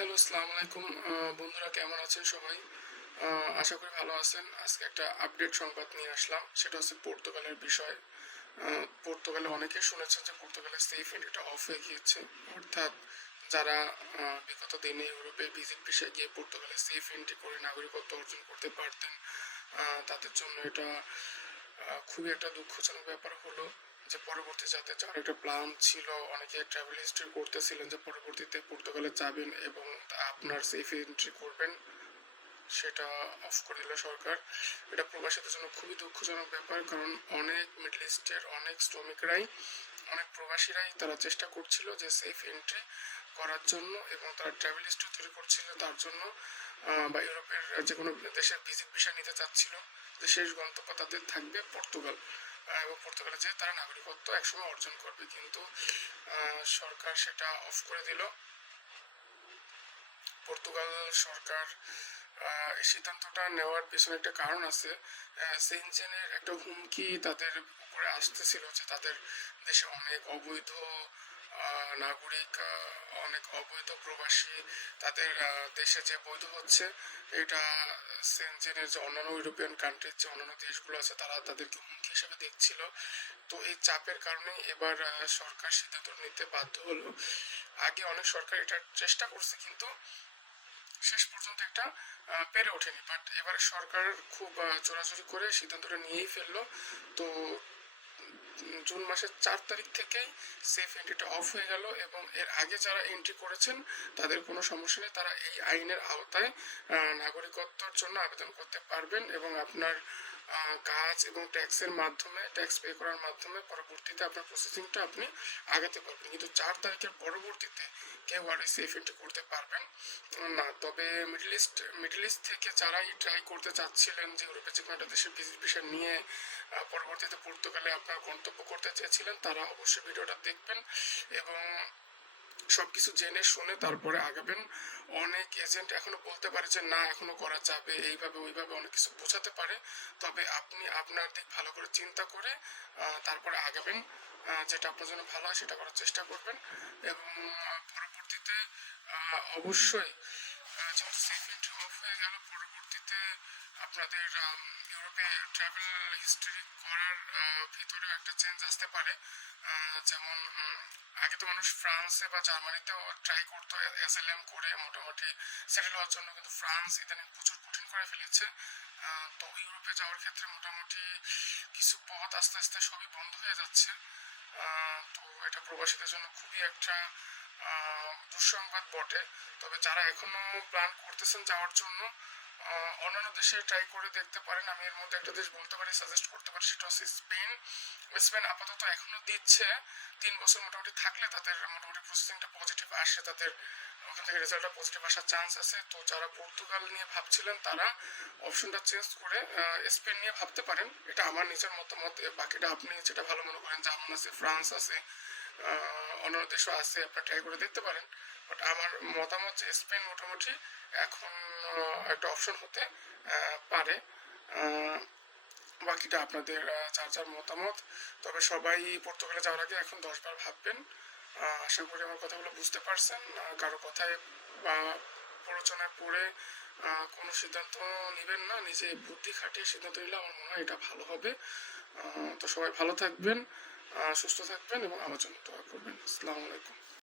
Hello, আসসালামু আলাইকুম। বন্ধুরা কেমন আছেন সবাই? আশা করি ভালো আছেন। আজকে একটা আপডেট সংবাদ নিয়ে আসলাম, সেটা হচ্ছে পর্তুগালের বিষয়। পর্তুগালে অনেকেই শুনেছেন যে পর্তুগালের সেফ এন্ট্রিটা অফ হয়ে গিয়েছে। অর্থাৎ যারা বিগত দিনে ইউরোপে ভিজিট ভিসায় গিয়ে পর্তুগালে সেফ এন্ট্রি করে নাগরিকত্ব অর্জন করতে পারতেন, তাদের জন্য এটা খুবই একটা দুঃখজনক ব্যাপার হলো যে পরবর্তী যার একটা প্ল্যান ছিল, অনেকে ট্রাভেল হিস্ট্রি করতেছিলেন যে পরবর্তীতে পর্তুগালে যাবেন এবং আপনার সেফ এন্ট্রি করবেন, সেটা অফ করে দিল সরকার। এটা প্রবাসীদের জন্য খুবই দুঃখজনক ব্যাপার, কারণ অনেক মিডল ইস্টের অনেক শ্রমিকরাই, অনেক প্রবাসীরাই তারা চেষ্টা করছিল যে সেফ এন্ট্রি করার জন্য, এবং তারা ট্রাভেল হিস্ট্রি তৈরি করছিল তার জন্য, বা ইউরোপের যে কোনো দেশের ভিজিট ভিসা নিতে চাচ্ছিল, যে শেষ গন্তব্য তাদের থাকবে পর্তুগাল, এবং পর্তুগালে যেয়ে তারা নাগরিকত্ব একসময় অর্জন করবে। কিন্তু সরকার সেটা অফ করে দিল। পর্তুগাল সরকার এই সিদ্ধান্তটা নেওয়ার পেছনে একটা কারণ আছে। সেনচেনের একটা হুমকি তাদের উপরে আসতেছিল যে তাদের দেশে অনেক অবৈধ নাগরিক, অনেক অবৈধ প্রবাসী তাদের দেশে যে বৈধ হচ্ছে, এটা সেনচেনের যে অন্যান্য ইউরোপিয়ান কান্ট্রির যে অন্যান্য দেশগুলো আছে তারা তাদেরকে হুমকি হিসেবে দেখছিল। তো এই চাপের কারণে এবার সরকার সিদ্ধান্ত নিতে বাধ্য হলো। আগে অনেক সরকার এটার চেষ্টা করছে, কিন্তু শেষ পর্যন্ত একটা পেরে ওঠেনি। বাট এবারে সরকার খুব জোরাজুরি করে সিদ্ধান্তটা নিয়েই ফেললো। তো জুন মাসের 4 তারিখ থেকেই সেফ এন্ট্রিটা অফ হয়ে গেল, এবং এর আগে যারা এন্ট্রি করেছেন তাদের কোনো সমস্যা নেই, তারা এই আইনের আওতায় নাগরিকত্বর জন্য আবেদন করতে পারবেন, এবং আপনার কাজ এবং ট্যাক্সের মাধ্যমে, ট্যাক্স পে করার মাধ্যমে পরবর্তীতে আপনার প্রসেসিংটা আপনি আগাতে পারবেন। কিন্তু 4 তারিখের পরবর্তীতে কেউ আর সেফ এন্ট্রি করতে পারবেন না। তবে মিডল ইস্ট থেকে যারাই ট্রাই করতে চাচ্ছিলেন যে ইউরোপের যে কোনো একটা দেশের ভিজিট ভিসা নিয়ে পরবর্তীতে পর্তুগালে আপনার গন্তব্য করতে চেয়েছিলেন, তারা অবশ্যই ভিডিওটা দেখবেন এবং সবকিছু জেনে শুনে তারপরে আগাবেন। অনেক এজেন্ট এখনো বলতে পারে যে না, এখনো করা যাবে, এইভাবে ওইভাবে অনেক কিছু বোঝাতে পারে। তবে আপনি আপনার দিক ভালো করে চিন্তা করে তারপরে আগাবেন। যেটা আপনার জন্য ভালো হয় সেটা করার চেষ্টা করবেন, এবং পরবর্তীতে অবশ্যই যখন সেফ এন্ট্রি অফ হয়ে গেল, পরবর্তীতে আপনাদের ইউরোপে ট্রাভেল হিস্ট্রি করার ভিতরেও একটা চেঞ্জ আসতে পারে। যেমন আগে তো মানুষ ফ্রান্সে বা জার্মানিতেও ট্রাই করতো এসএলএম করে মোটামুটি সেটেল হওয়ার জন্য, কিন্তু ফ্রান্স ইদানিং প্রচুর কঠিন করে ফেলেছে। তো ইউরোপে যাওয়ার ক্ষেত্রে মোটামুটি কিছু পথ আস্তে আস্তে সবই বন্ধ হয়ে যাচ্ছে। তো এটা প্রবাসীদের জন্য খুবই একটা দুঃসংবাদ বটে। তবে যারা এখনো প্ল্যান করতেছেন যাওয়ার জন্য, অন্যান্য দেশে ট্রাই করে দেখতে পারেন। আমি এর মধ্যে একটা দেশ বলতে পারি, সাজেস্ট করতে পারি, সেটা হচ্ছে স্পেন। স্পেন আপাতত এখনো দিচ্ছে, 3 বছর মোটামুটি থাকলে তাদের মোটামুটি প্রসেসিংটা পজিটিভ আসে, তাদের ওখান থেকে রেজাল্টটা পজিটিভ আসার চান্স আছে। তো যারা পর্তুগাল নিয়ে ভাবছিলেন তারা অপশনটা চেঞ্জ করে স্পেন নিয়ে ভাবতে পারেন। এটা আমার নিজের মতামত, বাকিটা আপনি যেটা ভালো মনে করেন। জার্মান আছে, ফ্রান্স আছে, অন্যান্য দেশও আছে, আপনারা ট্রাই করে দেখতে পারেন। বাট আমার মতামত যে স্পেন মোটামুটি এখন একটা অপশন হতে পারে। বাকিটা আপনাদের যার যার মতামত। তবে সবাই পর্তুগালে যাওয়ার আগে এখন 10 বার ভাববেন। আশা করি আমার কথাগুলো বুঝতে পারছেন। কারো কথায় বা প্ররোচনায় পড়ে কোনো সিদ্ধান্ত নেবেন না, নিজে বুদ্ধি খাটিয়ে সিদ্ধান্ত নিলে আমার মনে হয় এটা ভালো হবে। তো সবাই ভালো থাকবেন, সুস্থ থাকবেন এবং আমার জন্য দোয়া করবেন। আসসালামু আলাইকুম।